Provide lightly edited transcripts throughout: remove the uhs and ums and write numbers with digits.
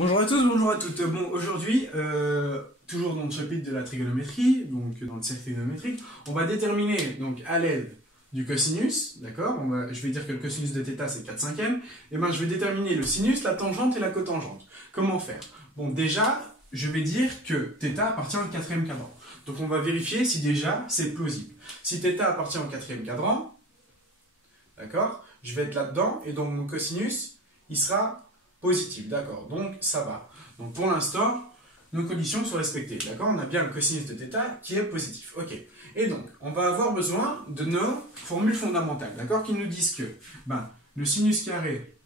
Bonjour à tous, bonjour à toutes. Bon, aujourd'hui, toujours dans le chapitre de la trigonométrie, donc dans le cercle trigonométrique, on va déterminer donc à l'aide du cosinus, d'accord. Je vais dire que le cosinus de θ c'est 4/5, et ben je vais déterminer le sinus, la tangente et la cotangente. Comment faire? Bon, déjà, je vais dire que θ appartient au quatrième cadran. Donc on va vérifier si déjà c'est plausible. Si θ appartient au quatrième cadran, d'accord, je vais être là-dedans, et donc mon cosinus, il sera positif, d'accord, donc ça va. Donc pour l'instant, nos conditions sont respectées, d'accord. On a bien le cosinus de θ qui est positif, ok. Et donc, on va avoir besoin de nos formules fondamentales, d'accord, qui nous disent que le sinus carré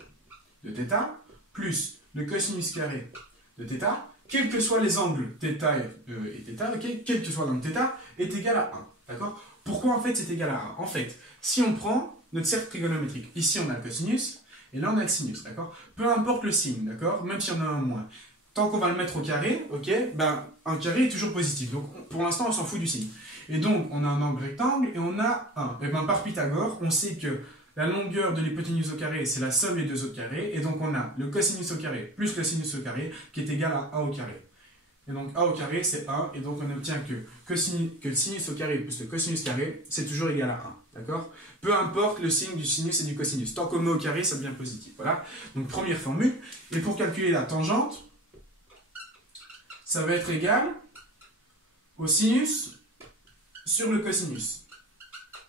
de θ plus le cosinus carré de θ, quels que soient les angles θ et θ, ok, quel que soit l'angle θ, est égal à 1, d'accord. Pourquoi en fait c'est égal à 1? En fait, si on prend notre cercle trigonométrique, ici on a le cosinus, et là on a le sinus, d'accord. Peu importe le signe, d'accord, même si on a un moins. Tant qu'on va le mettre au carré, ok, un carré est toujours positif. Donc pour l'instant on s'en fout du signe. Et donc on a un angle rectangle et on a 1. Et par Pythagore, on sait que la longueur de l'hypoténuse au carré, c'est la somme des deux au carré. Et donc on a le cosinus au carré plus le sinus au carré qui est égal à 1 au carré. Et donc a au carré c'est 1. Et donc on obtient que le sinus au carré plus le cosinus carré, c'est toujours égal à 1. D'accord? Peu importe le signe du sinus et du cosinus. Tant qu'on met au carré, ça devient positif. Voilà. Donc première formule. Et pour calculer la tangente, ça va être égal au sinus sur le cosinus.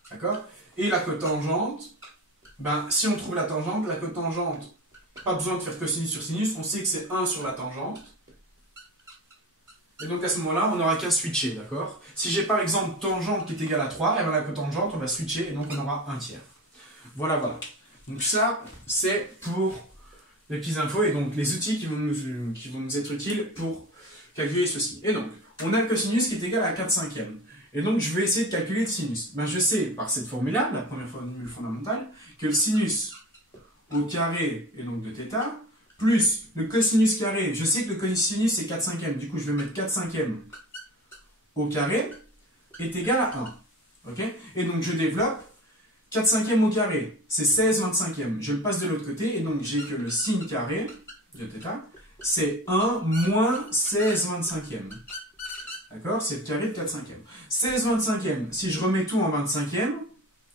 D'accord? Et la cotangente, si on trouve la cotangente, pas besoin de faire cosinus sur sinus, on sait que c'est 1 sur la tangente. Et donc à ce moment-là, on n'aura qu'à switcher, d'accord? Si j'ai par exemple tangente qui est égale à 3, et bien la cotangente, on va switcher et donc on aura 1 tiers. Voilà, voilà. Donc ça, c'est pour les petites infos et donc les outils qui vont nous être utiles pour calculer ceci. Et donc, on a le cosinus qui est égal à 4/5. Et donc, je vais essayer de calculer le sinus. Je sais par cette formule-là, la première formule fondamentale, que le sinus au carré est donc de θ, plus le cosinus carré, je sais que le cosinus c'est 4/5, du coup je vais mettre 4/5 au carré, est égal à 1. Okay? Et donc je développe 4/5 au carré, c'est 16/25. Je le passe de l'autre côté, et donc j'ai que le sin carré de θ, c'est 1 moins 16/25. D'accord? C'est le carré de 4/5. 16/25, si je remets tout en 25e,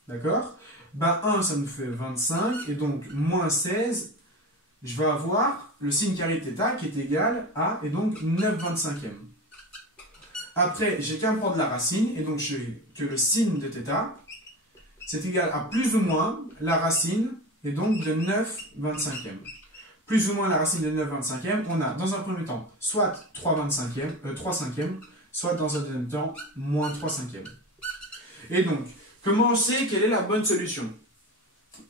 d'accord? 1 ça nous fait 25, et donc moins 16, je vais avoir le sin carré de θ qui est égal à, et donc 9/25. Après, j'ai qu'à prendre la racine, et donc j'ai que le sin de θ, c'est égal à plus ou moins la racine, et donc de 9/25. Plus ou moins la racine de 9/25, on a dans un premier temps soit 3/5, soit dans un deuxième temps moins 3/5. Et donc, comment on sait quelle est la bonne solution?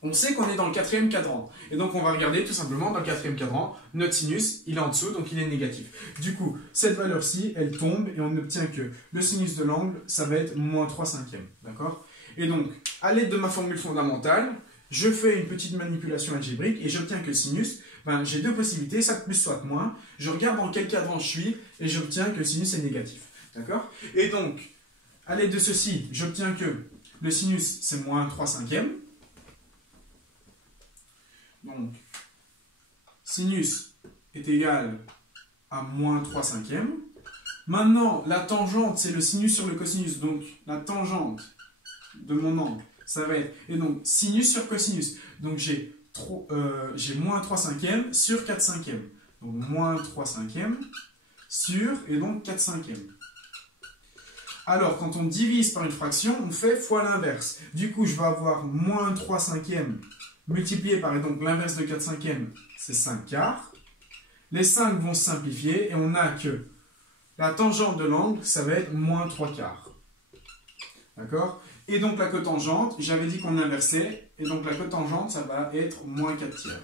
On sait qu'on est dans le quatrième cadran. Et donc, on va regarder tout simplement dans le quatrième cadran, notre sinus, il est en dessous, donc il est négatif. Du coup, cette valeur-ci, elle tombe et on obtient que le sinus de l'angle, ça va être moins 3/5. D'accord? Et donc, à l'aide de ma formule fondamentale, je fais une petite manipulation algébrique et j'obtiens que le sinus, j'ai deux possibilités, soit plus, soit moins. Je regarde dans quel cadran je suis et j'obtiens que le sinus est négatif. D'accord? Et donc, à l'aide de ceci, j'obtiens que le sinus, c'est moins 3/5. Donc, sinus est égal à moins 3/5. Maintenant, la tangente, c'est le sinus sur le cosinus. Donc, la tangente de mon angle, ça va être, et donc, sinus sur cosinus. Donc, j'ai moins 3/5 sur 4/5. Donc, moins 3/5 sur, et donc, 4/5. Alors, quand on divise par une fraction, on fait fois l'inverse. Du coup, je vais avoir moins 3/5 multiplié par, et donc, l'inverse de 4/5, c'est 5/4. Les 5 vont se simplifier, et on a que la tangente de l'angle, ça va être moins 3/4. D'accord? Et donc, la cotangente, j'avais dit qu'on inversait, et donc la cotangente, ça va être moins 4/3.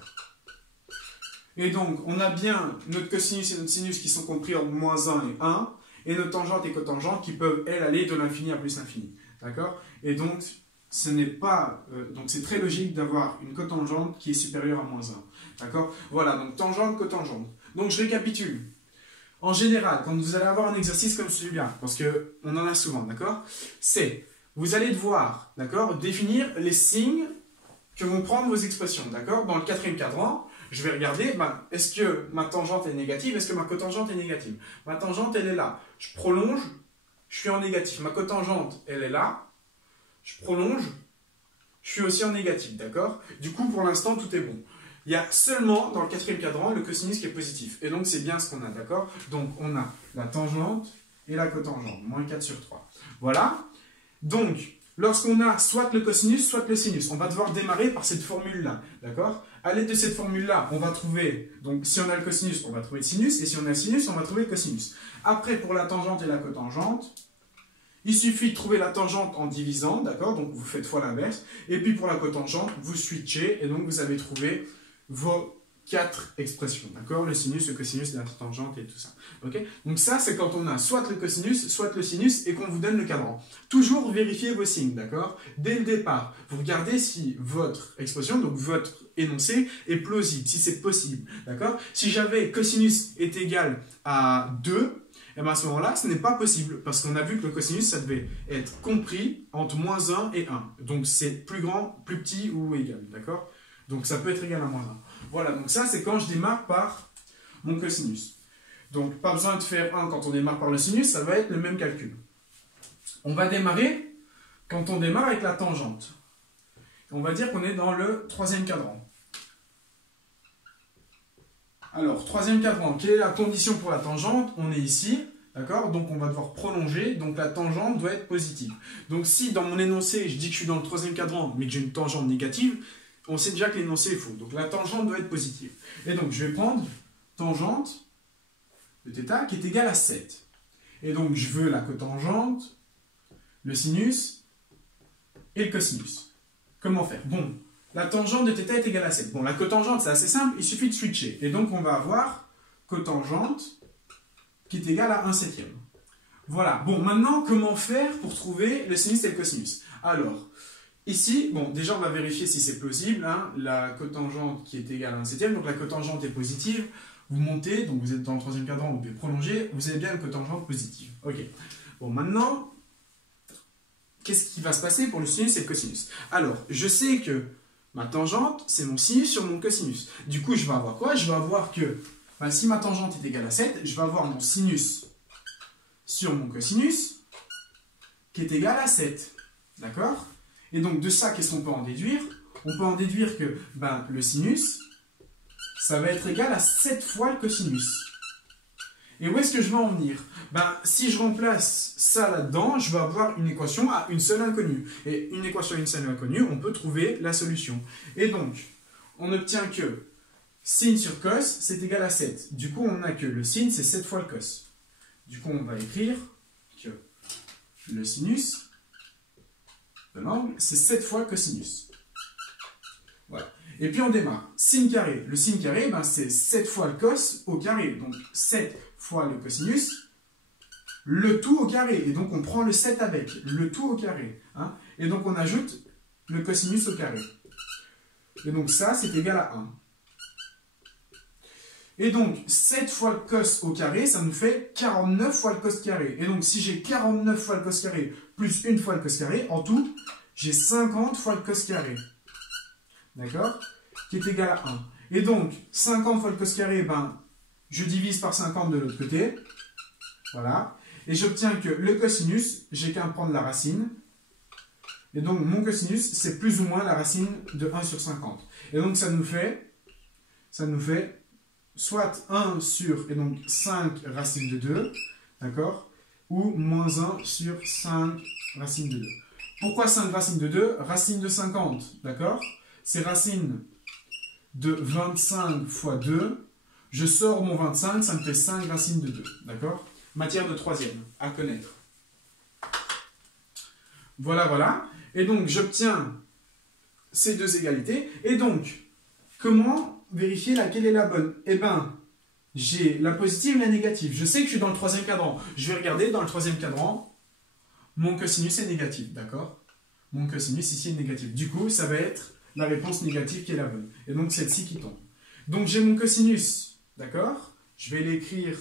Et donc, on a bien notre cosinus et notre sinus qui sont compris en moins 1 et 1, et nos tangentes et cotangentes qui peuvent, elles, aller de l'infini à plus l'infini. D'accord? Et donc, ce n'est pas, donc c'est très logique d'avoir une cotangente qui est supérieure à moins 1. D'accord? Voilà, donc tangente, cotangente. Donc, je récapitule. En général, quand vous allez avoir un exercice comme celui-là, parce qu'on en a souvent, d'accord? C'est, vous allez devoir, d'accord, définir les signes que vont prendre vos expressions, d'accord? Dans le quatrième cadran, je vais regarder, ben, est-ce que ma tangente est négative, est-ce que ma cotangente est négative? Ma tangente, elle est là. Je prolonge, je suis en négatif. Ma cotangente, elle est là. Je prolonge, je suis aussi en négatif, d'accord? Du coup, pour l'instant, tout est bon. Il y a seulement, dans le quatrième cadran, le cosinus qui est positif. Et donc, c'est bien ce qu'on a, d'accord? Donc, on a la tangente et la cotangente, moins 4 sur 3. Voilà. Donc, lorsqu'on a soit le cosinus, soit le sinus, on va devoir démarrer par cette formule-là, d'accord? À l'aide de cette formule-là, on va trouver, donc si on a le cosinus, on va trouver le sinus, et si on a le sinus, on va trouver le cosinus. Après, pour la tangente et la cotangente, il suffit de trouver la tangente en divisant, d'accord? Donc, vous faites fois l'inverse. Et puis, pour la cotangente, vous switchez, et donc, vous avez trouvé vos 4 expressions, d'accord? Le sinus, le cosinus, la tangente et tout ça. Ok? Donc ça, c'est quand on a soit le cosinus, soit le sinus et qu'on vous donne le cadran. Toujours vérifiez vos signes, d'accord? Dès le départ, vous regardez si votre expression, donc votre énoncé, est plausible, si c'est possible, d'accord? Si j'avais cosinus est égal à 2, et bien à ce moment-là, ce n'est pas possible, parce qu'on a vu que le cosinus, ça devait être compris entre moins 1 et 1. Donc c'est plus grand, plus petit ou égal, d'accord? Donc ça peut être égal à moins 1. Voilà, donc ça c'est quand je démarre par mon cosinus. Donc pas besoin de faire 1 quand on démarre par le sinus, ça va être le même calcul. On va démarrer quand on démarre avec la tangente. On va dire qu'on est dans le troisième cadran. Alors, troisième cadran, quelle est la condition pour la tangente? On est ici, d'accord? Donc on va devoir prolonger, donc la tangente doit être positive. Donc si dans mon énoncé, je dis que je suis dans le troisième cadran, mais que j'ai une tangente négative, on sait déjà que l'énoncé est faux. Donc la tangente doit être positive. Et donc je vais prendre tangente de θ qui est égale à 7. Et donc je veux la cotangente, le sinus et le cosinus. Comment faire? Bon, la tangente de θ est égale à 7. Bon, la cotangente c'est assez simple, il suffit de switcher. Et donc on va avoir cotangente qui est égale à 1/7. Voilà. Bon, maintenant comment faire pour trouver le sinus et le cosinus? Alors, ici, bon, déjà on va vérifier si c'est plausible, hein, la cotangente qui est égale à 1/7, donc la cotangente est positive, vous montez, donc vous êtes dans le troisième cadran, vous pouvez prolonger, vous avez bien une cotangente positive. Ok. Bon, maintenant, qu'est-ce qui va se passer pour le sinus et le cosinus? Alors, je sais que ma tangente, c'est mon sinus sur mon cosinus. Du coup, je vais avoir quoi? Je vais avoir que, ben, si ma tangente est égale à 7, je vais avoir mon sinus sur mon cosinus qui est égal à 7. D'accord? Et donc, de ça, qu'est-ce qu'on peut en déduire? On peut en déduire que ben, le sinus, ça va être égal à 7 fois le cosinus. Et où est-ce que je vais en venir? Ben, si je remplace ça là-dedans, je vais avoir une équation à une seule inconnue. Et une équation à une seule inconnue, on peut trouver la solution. Et donc, on obtient que sin sur cos, c'est égal à 7. Du coup, on a que le sin, c'est 7 fois le cos. Du coup, on va écrire que le sinus de l'angle, c'est 7 fois le cosinus. Voilà. Et puis on démarre. Sin carré. Le sin carré, ben, c'est 7 fois le cos au carré. Donc 7 fois le cosinus, le tout au carré. Et donc on prend le 7 avec, le tout au carré. Hein. Et donc on ajoute le cosinus au carré. Et donc ça, c'est égal à 1. Et donc 7 fois le cos au carré, ça nous fait 49 fois le cos carré. Et donc si j'ai 49 fois le cos carré plus 1 fois le cos carré, en tout, j'ai 50 fois le cos carré. D'accord? Qui est égal à 1. Et donc, 50 fois le cos carré, ben, je divise par 50 de l'autre côté. Voilà. Et j'obtiens que le cosinus, j'ai qu'à prendre la racine. Et donc, mon cosinus, c'est plus ou moins la racine de 1 sur 50. Et donc, ça nous fait soit 1 sur, et donc 5 racine de 2, d'accord? Ou moins 1 sur 5 racine de 2. Pourquoi 5 racine de 2? Racine de 50, d'accord? C'est racine de 25 fois 2. Je sors mon 25, ça me fait 5 racines de 2. D'accord? Matière de troisième, à connaître. Voilà, voilà. Et donc, j'obtiens ces deux égalités. Et donc, comment vérifier laquelle est la bonne? Eh bien, j'ai la positive et la négative. Je sais que je suis dans le troisième cadran. Je vais regarder dans le troisième cadran. Mon cosinus est négatif, d'accord? Mon cosinus ici est négatif. Du coup, ça va être la réponse négative qui est la bonne. Et donc, celle-ci qui tombe. Donc, j'ai mon cosinus, d'accord? Je vais l'écrire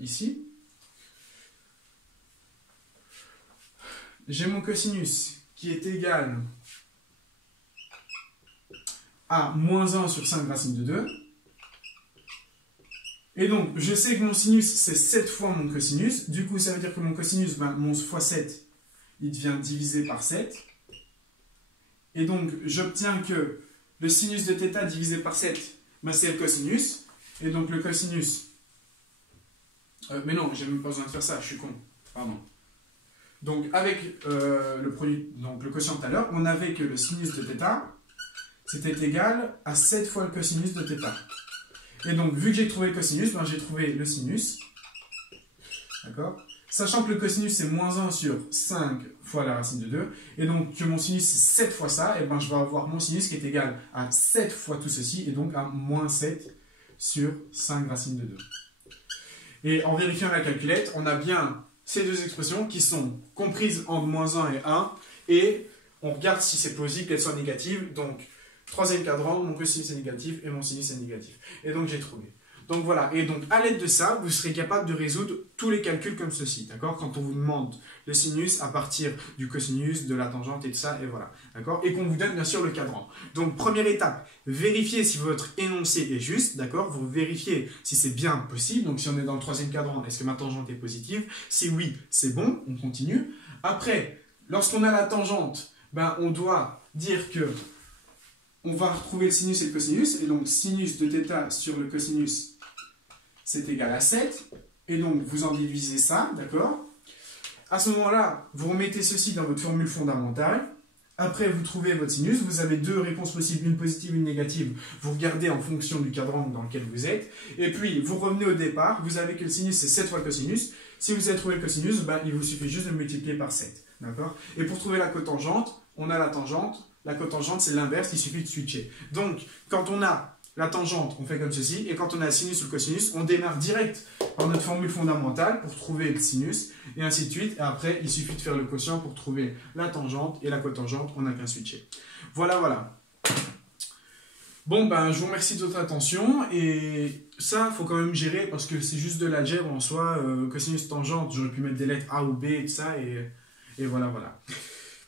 ici. J'ai mon cosinus qui est égal à moins 1 sur 5 racine de 2. Et donc, je sais que mon sinus, c'est 7 fois mon cosinus. Du coup, ça veut dire que mon cosinus, ben, mon fois 7, il devient divisé par 7. Et donc, j'obtiens que le sinus de θ divisé par 7, ben, c'est le cosinus. Et donc, le cosinus... mais non, j'ai même pas besoin de faire ça, je suis con. Pardon. Donc, avec le produit, donc le quotient tout à l'heure, on avait que le sinus de θ, c'était égal à 7 fois le cosinus de θ. Et donc, vu que j'ai trouvé le cosinus, ben, j'ai trouvé le sinus. D'accord? Sachant que le cosinus, c'est moins 1 sur 5 fois la racine de 2. Et donc, que mon sinus, c'est 7 fois ça. Et ben, je vais avoir mon sinus qui est égal à 7 fois tout ceci. Et donc, à moins 7 sur 5 racine de 2. Et en vérifiant la calculette, on a bien ces deux expressions qui sont comprises entre moins 1 et 1. Et on regarde si c'est plausible qu'elles soient négatives. Donc, troisième cadran, mon cosinus est négatif et mon sinus est négatif. Et donc, j'ai trouvé. Donc, voilà. Et donc, à l'aide de ça, vous serez capable de résoudre tous les calculs comme ceci. D'accord? Quand on vous demande le sinus à partir du cosinus, de la tangente et tout ça, et voilà. D'accord? Et qu'on vous donne, bien sûr, le cadran. Donc, première étape, vérifiez si votre énoncé est juste. D'accord? Vous vérifiez si c'est bien possible. Donc, si on est dans le troisième cadran, est-ce que ma tangente est positive? Si oui, c'est bon, on continue. Après, lorsqu'on a la tangente, ben, on doit dire que on va retrouver le sinus et le cosinus, et donc sinus de θ sur le cosinus, c'est égal à 7, et donc vous en déduisez ça, d'accord? À ce moment-là, vous remettez ceci dans votre formule fondamentale, après vous trouvez votre sinus, vous avez deux réponses possibles, une positive, une négative, vous regardez en fonction du cadran dans lequel vous êtes, et puis vous revenez au départ, vous avez que le sinus c'est 7 fois le cosinus, si vous avez trouvé le cosinus, ben, il vous suffit juste de le multiplier par 7, d'accord? Et pour trouver la cotangente, on a la tangente. La cotangente, c'est l'inverse, il suffit de switcher. Donc, quand on a la tangente, on fait comme ceci, et quand on a le sinus ou le cosinus, on démarre direct par notre formule fondamentale pour trouver le sinus, et ainsi de suite. Et après, il suffit de faire le quotient pour trouver la tangente et la cotangente, on n'a qu'un switcher. Voilà, voilà. Bon, ben, je vous remercie de votre attention, et ça, il faut quand même gérer, parce que c'est juste de l'algèbre en soi, cosinus, tangente, j'aurais pu mettre des lettres A ou B, et tout ça, et voilà, voilà.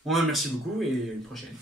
Bon, merci beaucoup, et à une prochaine.